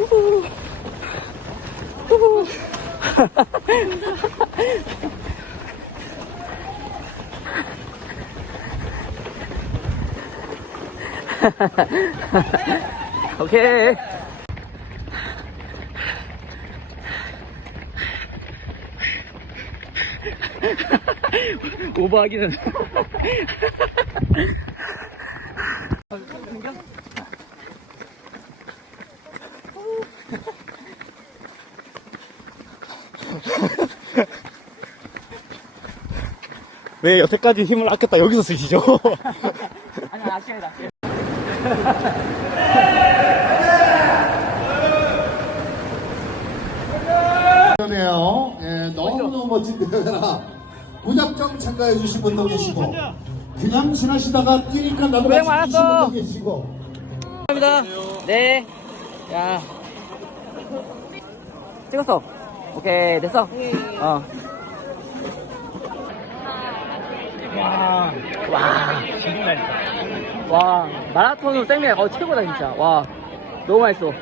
오케이. 오버하기는. 왜 여태까지 힘을 아꼈다 여기서 쓰시죠? 아니, 아시아이다. 네요. 예, 너무너무 멋진 대회라 무작정 참가해 주신 분도 계시고 그냥 지나시다가 뛰니까 나도 고생 같이 뛰신 많았어. 분도 계시고 감사합니다. 네. 야. 찍었어. 오케이, 됐어. 어. 와. 와. 와. 마라톤으로 생맥, 어, 최고다, 진짜. 와. 너무 맛있어.